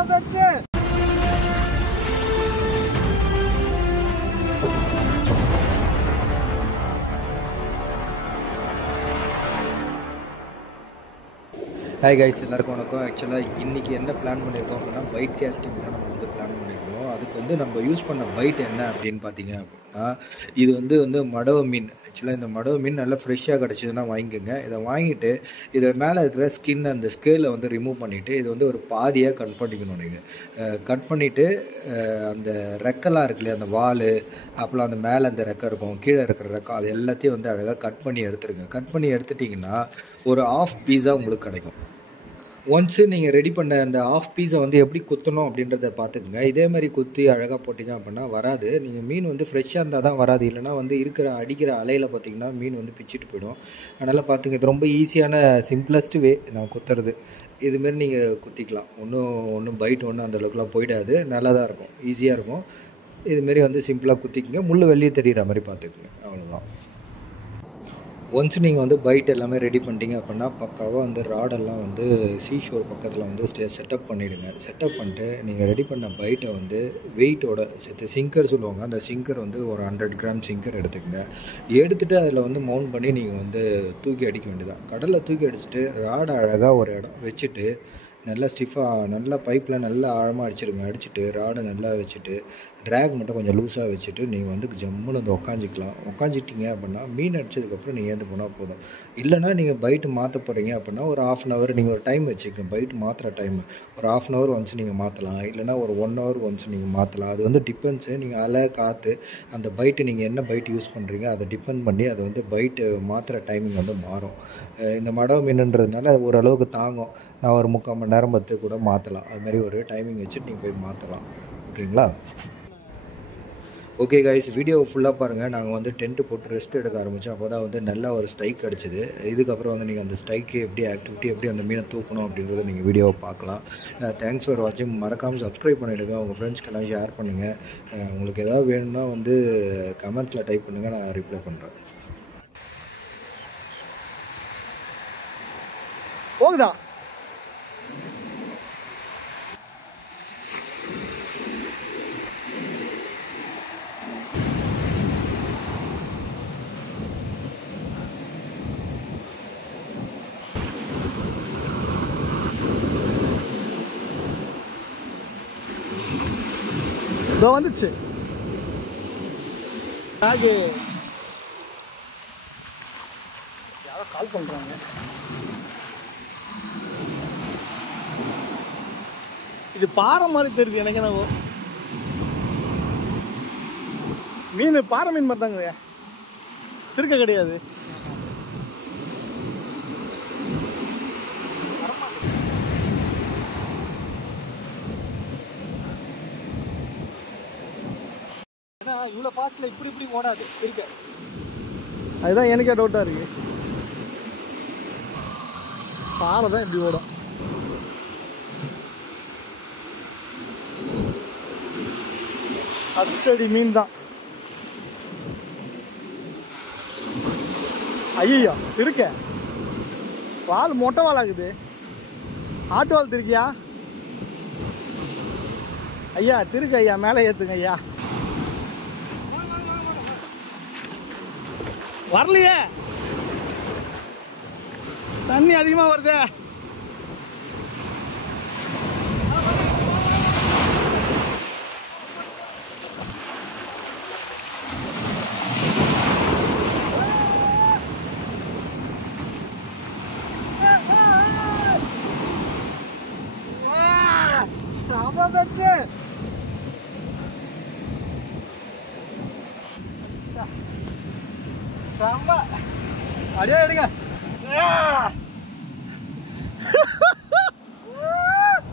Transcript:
Hi guys, எல்லாருக்கும் வணக்கம். ஆக்சுவலாக இன்றைக்கி என்ன பிளான் பண்ணியிருக்கோம் அப்படின்னா பைட் கேஸ்டிங் தான் நம்ம வந்து பிளான் பண்ணியிருக்கோம். அதுக்கு வந்து நம்ம யூஸ் பண்ண பைட் என்ன அப்படின்னு பார்த்தீங்க அப்படின்னா, இது வந்து மடவ மீன். ஆக்சுவலாக இந்த மடவ மீன் நல்லா ஃப்ரெஷ்ஷாக கிடச்சிதுன்னா வாங்கிக்கோங்க. இதை வாங்கிட்டு இதை மேலே இருக்கிற ஸ்கின் அந்த ஸ்கேலை வந்து ரிமூவ் பண்ணிவிட்டு இது வந்து ஒரு பாதியாக கட் பண்ணிக்கணும். நீங்கள் கட் பண்ணிவிட்டு அந்த ரெக்கெல்லாம் இருக்கு இல்லையா, அந்த வால், அப்புறம் அந்த மேலே அந்த ரெக்கை இருக்கும், கீழே இருக்கிற ரெக்கம், அது எல்லாத்தையும் வந்து அழகாக கட் பண்ணி எடுத்துருங்க. கட் பண்ணி எடுத்துட்டிங்கன்னா ஒரு ஆஃப் பீஸாக உங்களுக்கு கிடைக்கும். ஒன்ஸு நீங்கள் ரெடி பண்ண அந்த ஆஃப் பீஸை வந்து எப்படி குத்தணும் அப்படின்றத பார்த்துக்குங்க. இதே மாதிரி குத்தி அழகாக போட்டிங்க அப்படின்னா வராது. நீங்கள் மீன் வந்து ஃப்ரெஷ்ஷாக இருந்தால் தான் வராது, இல்லைனா வந்து அடிக்கிற அலையில் பார்த்திங்கன்னா மீன் வந்து பிச்சுட்டு போயிடும். அதனால் பார்த்துங்க, இது ரொம்ப ஈஸியான சிம்பிளஸ்ட் வே நான் குத்துறது. இதுமாரி நீங்கள் குத்திக்கலாம். ஒன்றும் பைட் ஒன்றும் அந்தளவுக்குலாம் போயிடாது, நல்லா தான் இருக்கும், ஈஸியாக இருக்கும். இதுமாரி வந்து சிம்பிளாக குத்திக்கங்க, முள் வெளியே தெரிகிற மாதிரி பார்த்துக்குங்க, அவ்வளோதான். ஒன்ஸ் நீங்கள் வந்து பைட் எல்லாமே ரெடி பண்ணிட்டீங்க அப்படின்னா பக்காவாக வந்து ராடெல்லாம் வந்து சீஷோர் பக்கத்தில் வந்து செட்டப் பண்ணிவிடுங்க. செட்டப் பண்ணிட்டு நீங்கள் ரெடி பண்ண பைட்டை வந்து வெயிட்டோட சேர்த்து சிங்கர் சொல்லுவாங்க, அந்த சிங்கர் வந்து ஒரு 100 கிராம் சிங்கர் எடுத்துக்கங்க. எடுத்துகிட்டு அதில் வந்து மவுண்ட் பண்ணி நீங்கள் வந்து தூக்கி அடிக்க வேண்டியதான். கடலில் தூக்கி அடிச்சுட்டு ராடை அழகாக ஒரு இடம் வச்சுட்டு நல்லா ஸ்டிஃபாக நல்லா பைப்பில் நல்லா ஆழமாக அடிச்சுட்டு ராடை நல்லா வச்சுட்டு ட்ராக் மட்டும் கொஞ்சம் லூஸாக வச்சுட்டு நீங்கள் வந்து ஜம்முன்னு வந்து உக்காஞ்சிட்டிங்க அப்படின்னா மீன் அடித்ததுக்கப்புறம் நீங்கள் ஏந்து போனால் போதும். இல்லைனா நீங்கள் பைட்டு மாற்ற போகிறீங்க அப்படின்னா ஒரு 1/2 hour நீங்கள் ஒரு டைம் வச்சுக்கோங்க. பைட்டு மாற்றுற டைம் ஒரு 1/2 hour ஒன்ஸ் நீங்கள் மாற்றலாம், இல்லைனா ஒரு 1 hour ஒன்ஸ் நீங்கள் மாற்றலாம். அது வந்து டிபெண்ட்ஸு, நீங்கள் அலை காற்று அந்த பைட்டு நீங்கள் என்ன பைட் யூஸ் பண்ணுறீங்க அதை டிபெண்ட் பண்ணி அது வந்து பைட்டு மாற்றுற டைமிங் வந்து மாறும். இந்த மடவ மீனுன்றதுனால ஓரளவுக்கு தாங்கும். நான் ஒரு 3/4 மணி நேரம் பத்து கூட மாற்றலாம். அதுமாதிரி ஒரு டைமிங் வச்சுட்டு நீங்கள் போய் மாற்றலாம். ஓகேங்களா? ஓகே கைஸ், வீடியோ ஃபுல்லாக பாருங்கள். நாங்கள் வந்து டென்ட்டு போட்டு ரெஸ்ட் எடுக்க ஆரம்பித்தோம். அப்போ தான் வந்து நல்லா ஒரு ஸ்ட்ரைக் கிடச்சிது. இதுக்கப்புறம் வந்து நீங்கள் அந்த ஸ்ட்ரைக்கு எப்படி அந்த மீனை தூக்கணும் அப்படின்றத நீங்கள் வீடியோவை பார்க்கலாம். தேங்க்ஸ் ஃபார் வாட்சிங். மறக்காமல் சப்ஸ்கிரைப் பண்ணிவிடுங்க, உங்கள் ஃப்ரெண்ட்ஸ்க்கெல்லாம் ஷேர் பண்ணுங்கள். உங்களுக்கு எதாவது வேணும்னா வந்து கமெண்ட்ஸில் டைப் பண்ணுங்கள், நான் ரிப்ளை பண்ணுறேன். போகுதா? இதோ வந்துச்சு. பேகு யாரோ கால் பண்ணுறாங்க. இது பாறை மாதிரி தெரியுது எனக்கு. என்ன மீன்? பாறை மீன் மாதிரி தாங்க, திருக்க கிடையாது. இவ்வளோ ஃபாஸ்ட்டில் இப்படி ஓடாது இருக்க. அதுதான் எனக்கே டவுட்டாக இருக்கு. பாறை தான் இப்படி ஓடும். அஸ்டடி மீன் தான். ஐயோ இருக்க, வால் மொட்டை வால் ஆகுது. ஆட்டு வால் திருக்கியா ஐயா? திருக்கு ஐயா, மேலே ஏற்றுங்க ஐயா. வரலையே, தண்ணி அதிகமாக வருது. அடியே எடுங்க.